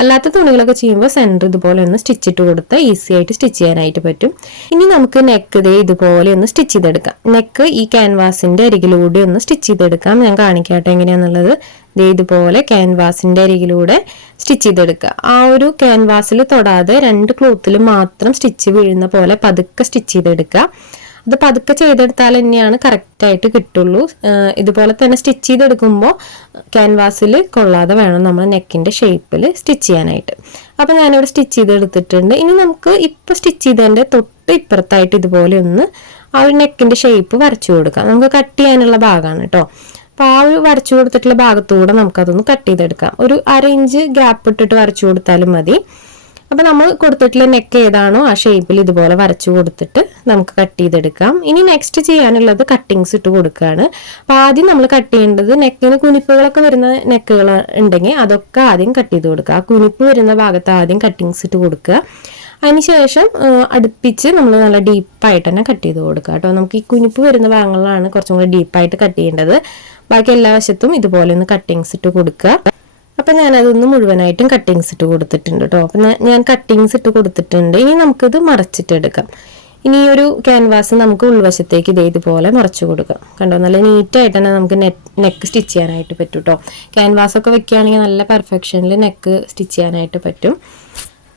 അല്ലാത്ത തുണികളൊക്കെ ചെയ്യുമ്പോൾ സെൻറ്റർ ഇതുപോലെ ഒന്ന് സ്റ്റിച്ച് ഇട്ട് കൊടുത്താൽ ഈസി ആയിട്ട് സ്റ്റിച്ച് ചെയ്യാനായിട്ട് പറ്റും. ഇനി നമുക്ക് നെക്ക് ഇതുപോലെ ഒന്ന് സ്റ്റിച്ച് ചെയ്തെടുക്കാം. നെക്ക് ഈ ക്യാൻവാസിൻ്റെ അരികിലൂടെ ഒന്ന് സ്റ്റിച്ച് ചെയ്തെടുക്കാം. ഞാൻ കാണിക്കാട്ടെ എങ്ങനെയാണെന്നുള്ളത്. ഇതുപോലെ ക്യാൻവാസിൻ്റെ അരികിലൂടെ സ്റ്റിച്ച് ചെയ്തെടുക്കുക. ആ ഒരു ക്യാൻവാസിൽ തൊടാതെ 2 ക്ലോത്തിൽ മാത്രം സ്റ്റിച്ച് വീഴുന്ന പോലെ പതുക്കെ സ്റ്റിച്ച് ചെയ്തെടുക്കുക. അത് പതുക്കെ ചെയ്തെടുത്താൽ തന്നെയാണ് കറക്റ്റായിട്ട് കിട്ടുള്ളൂ. ഇതുപോലെ തന്നെ സ്റ്റിച്ച് ചെയ്തെടുക്കുമ്പോൾ ക്യാൻവാസിൽ കൊള്ളാതെ വേണം നമ്മൾ നെക്കിൻ്റെ ഷേപ്പിൽ സ്റ്റിച്ച് ചെയ്യാനായിട്ട്. അപ്പോൾ ഞാനിവിടെ സ്റ്റിച്ച് ചെയ്തെടുത്തിട്ടുണ്ട്. ഇനി നമുക്ക് ഇപ്പോൾ സ്റ്റിച്ച് ചെയ്തതിൻ്റെ തൊട്ട് ഇപ്പുറത്തായിട്ട് ഇതുപോലെ ഒന്ന് ആ ഒരു നെക്കിൻ്റെ ഷേപ്പ് വരച്ചു കൊടുക്കാം. നമുക്ക് കട്ട് ചെയ്യാനുള്ള ഭാഗമാണ് കേട്ടോ. അപ്പോൾ ആ ഒരു വരച്ചു കൊടുത്തിട്ടുള്ള ഭാഗത്തൂടെ നമുക്കതൊന്ന് കട്ട് ചെയ്തെടുക്കാം. ഒരു 1/2 ഇഞ്ച് ഗ്യാപ്പ് ഇട്ടിട്ട് വരച്ചു കൊടുത്താലും മതി. അപ്പോൾ നമ്മൾ കൊടുത്തിട്ടുള്ള നെക്ക് ഏതാണോ ആ ഷേപ്പിൽ ഇതുപോലെ വരച്ചു കൊടുത്തിട്ട് നമുക്ക് കട്ട് ചെയ്തെടുക്കാം. ഇനി നെക്സ്റ്റ് ചെയ്യാനുള്ളത് കട്ടിങ്സ് ഇട്ട് കൊടുക്കുകയാണ്. അപ്പോൾ ആദ്യം നമ്മൾ കട്ട് ചെയ്യേണ്ടത് നെക്കിന് കുനിപ്പുകളൊക്കെ വരുന്ന നെക്കുകൾ ഉണ്ടെങ്കിൽ അതൊക്കെ ആദ്യം കട്ട് ചെയ്ത് കൊടുക്കുക. ആ കുനിപ്പ് വരുന്ന ഭാഗത്ത് ആദ്യം കട്ടിങ്സ് ഇട്ട് കൊടുക്കുക. അതിനുശേഷം അടുപ്പിച്ച് നമ്മൾ നല്ല ഡീപ്പായിട്ട് തന്നെ കട്ട് ചെയ്ത് കൊടുക്കുക കേട്ടോ. നമുക്ക് ഈ കുനിപ്പ് വരുന്ന ഭാഗങ്ങളിലാണ് കുറച്ചും കൂടി ഡീപ്പായിട്ട് കട്ട് ചെയ്യേണ്ടത്. ബാക്കി എല്ലാ വശത്തും ഇതുപോലെ ഒന്ന് കട്ടിങ്സ് ഇട്ട് കൊടുക്കുക. അപ്പം ഞാനതൊന്ന് മുഴുവനായിട്ടും കട്ടിങ്സ് ഇട്ട് കൊടുത്തിട്ടുണ്ട് കേട്ടോ. അപ്പം ഞാൻ കട്ടിങ്സ് ഇട്ട് കൊടുത്തിട്ടുണ്ട്. ഇനി നമുക്കിത് മറച്ചിട്ടെടുക്കാം. ഇനി ഈ ഒരു ക്യാൻവാസ് നമുക്ക് ഉൾവശത്തേക്ക് ഇതുപോലെ മറച്ചു കൊടുക്കാം. കണ്ടോ, നല്ല നീറ്റായിട്ട് തന്നെ നമുക്ക് നെക്ക് സ്റ്റിച്ച് ചെയ്യാനായിട്ട് പറ്റും കേട്ടോ. ക്യാൻവാസൊക്കെ വെക്കുകയാണെങ്കിൽ നല്ല പെർഫെക്ഷനിൽ നെക്ക് സ്റ്റിച്ച് ചെയ്യാനായിട്ട് പറ്റും.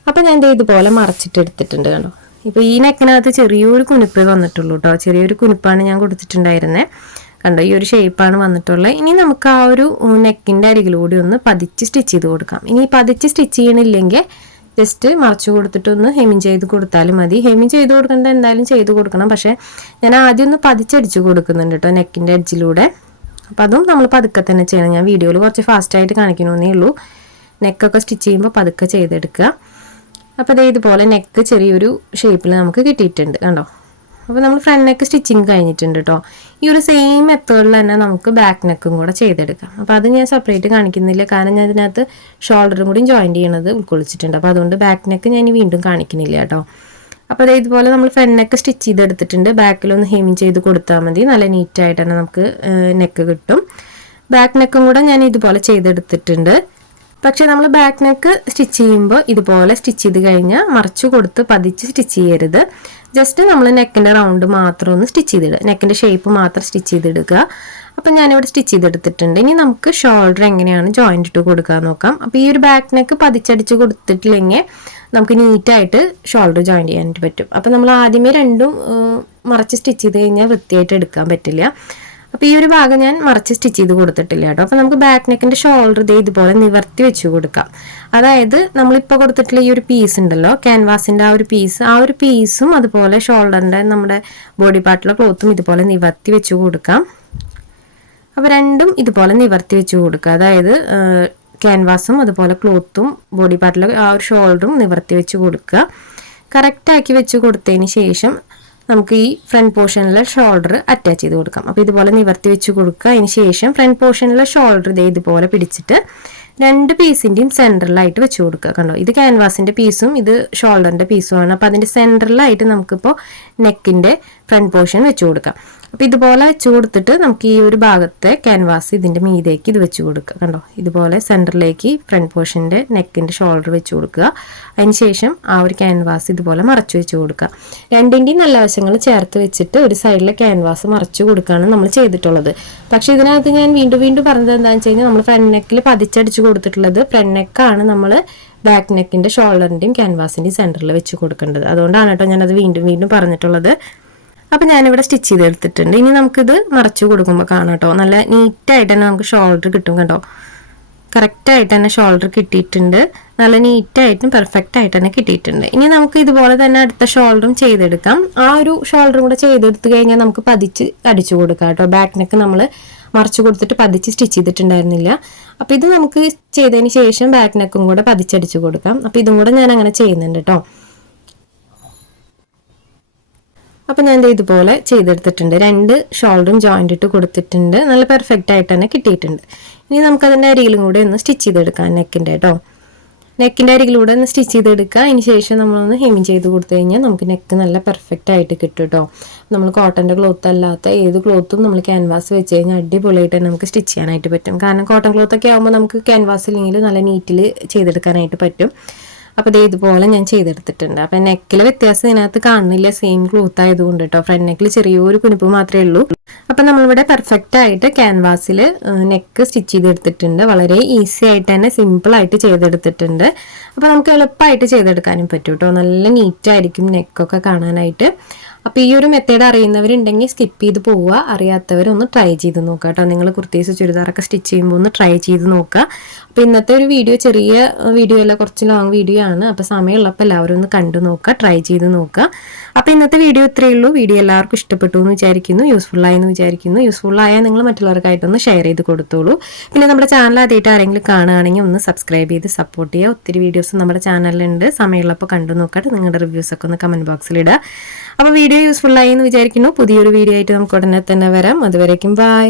അപ്പം ഞാൻ ഇതുപോലെ മറച്ചിട്ടെടുത്തിട്ടുണ്ട് കണ്ടോ. ഇപ്പോൾ ഈ നെക്കിനകത്ത് ചെറിയൊരു കുനിപ്പേ വന്നിട്ടുള്ളൂ കേട്ടോ. ചെറിയൊരു കുനിപ്പാണ് ഞാൻ കൊടുത്തിട്ടുണ്ടായിരുന്നത്. കണ്ടോ, ഈ ഒരു ഷേപ്പാണ് വന്നിട്ടുള്ളത്. ഇനി നമുക്ക് ആ ഒരു നെക്കിൻ്റെ അരികിലൂടെ ഒന്ന് പതിച്ച് സ്റ്റിച്ച് ചെയ്ത് കൊടുക്കാം. ഇനി പതിച്ച് സ്റ്റിച്ച് ചെയ്യണില്ലെങ്കിൽ ജസ്റ്റ് മറച്ചു കൊടുത്തിട്ടൊന്ന് ഹെമിങ് ചെയ്ത് കൊടുത്താലും മതി. ഹെമിങ് ചെയ്ത് കൊടുക്കേണ്ട എന്തായാലും ചെയ്ത് കൊടുക്കണം. പക്ഷേ ഞാൻ ആദ്യം ഒന്ന് പതിച്ചടിച്ച് കൊടുക്കുന്നുണ്ട് കേട്ടോ നെക്കിൻ്റെ എഡ്ജിലൂടെ. അപ്പോൾ അതും നമ്മൾ പതുക്കെ തന്നെ ചെയ്യണം. ഞാൻ വീഡിയോയിൽ കുറച്ച് ഫാസ്റ്റായിട്ട് കാണിക്കണമെന്നേ ഉള്ളൂ. നെക്കൊക്കെ സ്റ്റിച്ച് ചെയ്യുമ്പോൾ പതുക്കെ ചെയ്തെടുക്കുക. അപ്പോൾ ഇതുപോലെ നെക്ക് ചെറിയൊരു ഷേപ്പിൽ നമുക്ക് കിട്ടിയിട്ടുണ്ട് കണ്ടോ. അപ്പോൾ നമ്മൾ ഫ്രണ്ട് നെക്ക് സ്റ്റിച്ചിങ് കഴിഞ്ഞിട്ടുണ്ട് കേട്ടോ. ഈ ഒരു സെയിം മെത്തേഡിൽ തന്നെ നമുക്ക് ബാക്ക് നെക്കും കൂടെ ചെയ്തെടുക്കാം. അപ്പോൾ അത് ഞാൻ സെപ്പറേറ്റ് കാണിക്കുന്നില്ല, കാരണം ഞാൻ ഇതിനകത്ത് ഷോൾഡറും കൂടി ജോയിൻറ്റ് ചെയ്യണത് ഉൾക്കൊള്ളിച്ചിട്ടുണ്ട്. അപ്പോൾ അതുകൊണ്ട് ബാക്ക് നെക്ക് ഞാൻ വീണ്ടും കാണിക്കുന്നില്ല കേട്ടോ. അപ്പോൾ ഇതുപോലെ നമ്മൾ ഫ്രണ്ട് നെക്ക് സ്റ്റിച്ച് ചെയ്തെടുത്തിട്ടുണ്ട്. ബാക്കിലൊന്ന് ഹെമിങ് ചെയ്ത് കൊടുത്താൽ മതി. നല്ല നീറ്റായിട്ട് തന്നെ നമുക്ക് നെക്ക് കിട്ടും. ബാക്ക് നെക്കും കൂടെ ഞാൻ ഇതുപോലെ ചെയ്തെടുത്തിട്ടുണ്ട്. പക്ഷേ നമ്മൾ ബാക്ക് നെക്ക് സ്റ്റിച്ച് ചെയ്യുമ്പോൾ ഇതുപോലെ സ്റ്റിച്ച് ചെയ്ത് കഴിഞ്ഞാൽ മറച്ചു കൊടുത്ത് പതിച്ച് സ്റ്റിച്ച് ചെയ്യരുത്. ജസ്റ്റ് നമ്മൾ നെക്കിൻ്റെ റൗണ്ട് മാത്രം ഒന്ന് സ്റ്റിച്ച് ചെയ്തിടുക. നെക്കിൻ്റെ ഷേപ്പ് മാത്രം സ്റ്റിച്ച് ചെയ്തെടുക്കുക. അപ്പം ഞാനിവിടെ സ്റ്റിച്ച് ചെയ്തെടുത്തിട്ടുണ്ട്. ഇനി നമുക്ക് ഷോൾഡർ എങ്ങനെയാണ് ജോയിൻ്റ് ഇട്ട് കൊടുക്കാൻ നോക്കാം. അപ്പോൾ ഈ ഒരു ബാക്ക് നെക്ക് പതിച്ചടിച്ച് കൊടുത്തിട്ടില്ലെങ്കിൽ നമുക്ക് നീറ്റായിട്ട് ഷോൾഡർ ജോയിൻ്റ് ചെയ്യാനായിട്ട് പറ്റും. അപ്പോൾ നമ്മൾ ആദ്യമേ രണ്ടും മറച്ച് സ്റ്റിച്ച് ചെയ്ത് കഴിഞ്ഞാൽ വൃത്തിയായിട്ട് എടുക്കാൻ പറ്റില്ല. അപ്പോൾ ഈ ഒരു ഭാഗം ഞാൻ മറച്ച് സ്റ്റിച്ച് ചെയ്ത് കൊടുത്തിട്ടില്ല കേട്ടോ. അപ്പോൾ നമുക്ക് ബാക്ക് നെക്കിൻ്റെ ഷോൾഡർ ഇതുപോലെ നിവർത്തി വെച്ച് കൊടുക്കാം. അതായത് നമ്മളിപ്പോൾ കൊടുത്തിട്ടുള്ള ഈ ഒരു പീസ് ഉണ്ടല്ലോ, ക്യാൻവാസിൻ്റെ ആ ഒരു പീസും അതുപോലെ ഷോൾഡറിൻ്റെ നമ്മുടെ ബോഡി പാർട്ടിലെ ക്ലോത്തും ഇതുപോലെ നിവർത്തി വെച്ച് കൊടുക്കാം. അപ്പോൾ രണ്ടും ഇതുപോലെ നിവർത്തി വെച്ച് കൊടുക്കുക. അതായത് ക്യാൻവാസും അതുപോലെ ക്ലോത്തും ബോഡി പാർട്ടിലെ ആ ഒരു ഷോൾഡറും നിവർത്തി വെച്ച് കൊടുക്കുക. കറക്റ്റാക്കി വെച്ച് കൊടുത്തതിന് ശേഷം നമുക്ക് ഈ ഫ്രണ്ട് പോർഷനിലെ ഷോൾഡർ അറ്റാച്ച് ചെയ്ത് കൊടുക്കാം. അപ്പോൾ ഇതുപോലെ നിവർത്തി വെച്ച് കൊടുക്കുക. അതിന് ശേഷം ഫ്രണ്ട് പോർഷനിലെ ഷോൾഡർ ഇതുപോലെ പിടിച്ചിട്ട് രണ്ട് പീസിൻ്റെയും സെൻറ്ററിലായിട്ട് വെച്ച് കൊടുക്കുക. കണ്ടോ, ഇത് ക്യാൻവാസിൻ്റെ പീസും ഇത് ഷോൾഡറിൻ്റെ പീസുമാണ്. അപ്പോൾ അതിൻ്റെ സെൻറ്ററിലായിട്ട് നമുക്കിപ്പോൾ നെക്കിൻ്റെ ഫ്രണ്ട് പോർഷൻ വെച്ച് കൊടുക്കാം. അപ്പോൾ ഇതുപോലെ വെച്ച് കൊടുത്തിട്ട് നമുക്ക് ഈ ഒരു ഭാഗത്തെ ക്യാൻവാസ് ഇതിൻ്റെ മീതേക്ക് ഇത് വെച്ച് കൊടുക്കുക. കണ്ടോ, ഇതുപോലെ സെൻറ്ററിലേക്ക് ഫ്രണ്ട് പോർഷൻ്റെ നെക്കിൻ്റെ ഷോൾഡർ വെച്ച് കൊടുക്കുക. അതിന് ശേഷം ആ ഒരു ക്യാൻവാസ് ഇതുപോലെ മറച്ചു വെച്ച് കൊടുക്കുക. രണ്ടിൻ്റെയും നല്ല വശങ്ങൾ ചേർത്ത് വെച്ചിട്ട് ഒരു സൈഡിലെ ക്യാൻവാസ് മറച്ചു കൊടുക്കുകയാണ് നമ്മൾ ചെയ്തിട്ടുള്ളത്. പക്ഷേ ഇതിനകത്ത് ഞാൻ വീണ്ടും പറഞ്ഞത് എന്താണെന്ന് വെച്ച് കഴിഞ്ഞാൽ നമ്മൾ ഫ്രണ്ട് നെക്കിൽ പതിച്ചടിച്ച് കൊടുത്തിട്ടുള്ളത് ഫ്രണ്ട് നെക്കാണ് നമ്മൾ ബാക്ക് നെക്കിൻ്റെ ഷോൾഡറിൻ്റെയും ക്യാൻവാസിൻ്റെയും സെൻറ്ററിൽ വെച്ച് കൊടുക്കേണ്ടത്. അതുകൊണ്ടാണ് കേട്ടോ ഞാനത് വീണ്ടും പറഞ്ഞിട്ടുള്ളത്. അപ്പം ഞാനിവിടെ സ്റ്റിച്ച് ചെയ്തെടുത്തിട്ടുണ്ട്. ഇനി നമുക്കിത് മറച്ചു കൊടുക്കുമ്പോൾ കാണാം കേട്ടോ, നല്ല നീറ്റായിട്ട് തന്നെ നമുക്ക് ഷോൾഡർ കിട്ടും. കണ്ടോ, കറക്റ്റായിട്ട് തന്നെ ഷോൾഡർ കിട്ടിയിട്ടുണ്ട്. നല്ല നീറ്റായിട്ടും പെർഫെക്റ്റ് ആയിട്ട് തന്നെ കിട്ടിയിട്ടുണ്ട്. ഇനി നമുക്ക് ഇതുപോലെ തന്നെ അടുത്ത ഷോൾഡറും ചെയ്തെടുക്കാം. ആ ഒരു ഷോൾഡറും കൂടെ ചെയ്തെടുത്ത് കഴിഞ്ഞാൽ നമുക്ക് പതിച്ച് അടിച്ചു കൊടുക്കാം കേട്ടോ. ബാക്ക് നെക്ക് നമ്മൾ മറച്ചു കൊടുത്തിട്ട് പതിച്ച് സ്റ്റിച്ച് ചെയ്തിട്ടുണ്ടായിരുന്നില്ല. അപ്പോൾ ഇത് നമുക്ക് ചെയ്തതിന് ശേഷം ബാക്ക് നെക്കും കൂടെ പതിച്ചടിച്ചു കൊടുക്കാം. അപ്പോൾ ഇതും കൂടെ ഞാൻ അങ്ങനെ ചെയ്യുന്നുണ്ട് കേട്ടോ. അപ്പോൾ ഞാൻ ഇതുപോലെ ചെയ്തെടുത്തിട്ടുണ്ട്. രണ്ട് ഷോൾഡറും ജോയിൻ്റ് ഇട്ട് കൊടുത്തിട്ടുണ്ട്. നല്ല പെർഫെക്റ്റ് ആയിട്ട് തന്നെ കിട്ടിയിട്ടുണ്ട്. ഇനി നമുക്കതിൻ്റെ അരികിലും കൂടെ ഒന്ന് സ്റ്റിച്ച് ചെയ്തെടുക്കാം. നെക്കിൻ്റെ കേട്ടോ, നെക്കിൻ്റെ അരികിലൂടെ ഒന്ന് സ്റ്റിച്ച് ചെയ്തെടുക്കുക. അതിന് ശേഷം നമ്മളൊന്ന് ഹെമ്മിങ് ചെയ്ത് കൊടുത്തു കഴിഞ്ഞാൽ നമുക്ക് നെക്ക് നല്ല പെർഫെക്റ്റ് ആയിട്ട് കിട്ടും കേട്ടോ. നമ്മൾ കോട്ടൻ്റെ ക്ലോത്ത് അല്ലാത്ത ഏത് ക്ലോത്തും നമ്മൾ ക്യാൻവാസ് വെച്ച് കഴിഞ്ഞാൽ അടിപൊളിയായിട്ട് തന്നെ നമുക്ക് സ്റ്റിച്ച് ചെയ്യാനായിട്ട് പറ്റും. കാരണം കോട്ടൺ ക്ലോത്തൊക്കെ ആകുമ്പോൾ നമുക്ക് ക്യാൻവാസ് ഇല്ലെങ്കിൽ നല്ല നീറ്റിൽ ചെയ്തെടുക്കാനായിട്ട് പറ്റും. അപ്പോൾ ഇത് ഇതുപോലെ ഞാൻ ചെയ്തെടുത്തിട്ടുണ്ട്. അപ്പോൾ നെക്കിൽ വ്യത്യാസം ഇതിനകത്ത് കാണുന്നില്ല, സെയിം ക്ലോത്ത് ആയതുകൊണ്ട് കേട്ടോ. ഫ്രണ്ട് നെക്കിൽ ചെറിയൊരു കുനിപ്പ് മാത്രമേ ഉള്ളൂ. അപ്പം നമ്മളിവിടെ പെർഫെക്റ്റ് ആയിട്ട് ക്യാൻവാസിൽ നെക്ക് സ്റ്റിച്ച് ചെയ്തെടുത്തിട്ടുണ്ട്. വളരെ ഈസി ആയിട്ട് തന്നെ സിമ്പിളായിട്ട് ചെയ്തെടുത്തിട്ടുണ്ട്. അപ്പോൾ നമുക്ക് എളുപ്പമായിട്ട് ചെയ്തെടുക്കാനും പറ്റും കേട്ടോ. നല്ല നീറ്റായിരിക്കും നെക്കൊക്കെ കാണാനായിട്ട്. അപ്പോൾ ഈ ഒരു മെത്തേഡ് അറിയുന്നവരുണ്ടെങ്കിൽ സ്കിപ്പ് ചെയ്ത് പോവുക, അറിയാത്തവരൊന്ന് ട്രൈ ചെയ്ത് നോക്കുക കേട്ടോ. നിങ്ങൾ കുർത്തീസ് ചുരിദാറൊക്കെ സ്റ്റിച്ച് ചെയ്യുമ്പോൾ ഒന്ന് ട്രൈ ചെയ്ത് നോക്കുക. അപ്പോൾ ഇന്നത്തെ ഒരു വീഡിയോ ചെറിയ വീഡിയോ അല്ല, കുറച്ച് ലോങ് വീഡിയോ ആണ്. അപ്പോൾ സമയമുള്ളപ്പോൾ എല്ലാവരും ഒന്ന് കണ്ടു നോക്കുക, ട്രൈ ചെയ്ത് നോക്കുക. അപ്പോൾ ഇന്നത്തെ വീഡിയോ ഇത്രയേ ഉള്ളൂ. വീഡിയോ എല്ലാവർക്കും ഇഷ്ടപ്പെട്ടു എന്ന് വിചാരിക്കുന്നു, യൂസ്ഫുള്ളായെന്ന് വിചാരിക്കുന്നു. യൂസ്ഫുള്ളായാൽ നിങ്ങൾ മറ്റുള്ളവർക്കായിട്ടൊന്ന് ഷെയർ ചെയ്ത് കൊടുത്തോളൂ. പിന്നെ നമ്മുടെ ചാനൽ ആദ്യമായിട്ട് ആരെങ്കിലും കാണുകയാണെങ്കിൽ ഒന്ന് സബ്സ്ക്രൈബ് ചെയ്ത് സപ്പോർട്ട് ചെയ്യുക. ഒത്തിരി വീഡിയോസ് നമ്മുടെ ചാനലിലുണ്ട്. സമയമുള്ളപ്പോൾ കണ്ടു നോക്കട്ടെ. നിങ്ങളുടെ റിവ്യൂസൊക്കെ ഒന്ന് കമൻറ്റ് ബോക്സിലിടുക. അപ്പോൾ വീഡിയോ യൂസ്ഫുള്ളായി എന്ന് വിചാരിക്കുന്നു. പുതിയൊരു വീഡിയോ ആയിട്ട് നമുക്ക് ഉടനെ തന്നെ വരാം. അതുവരേക്കും ബൈ.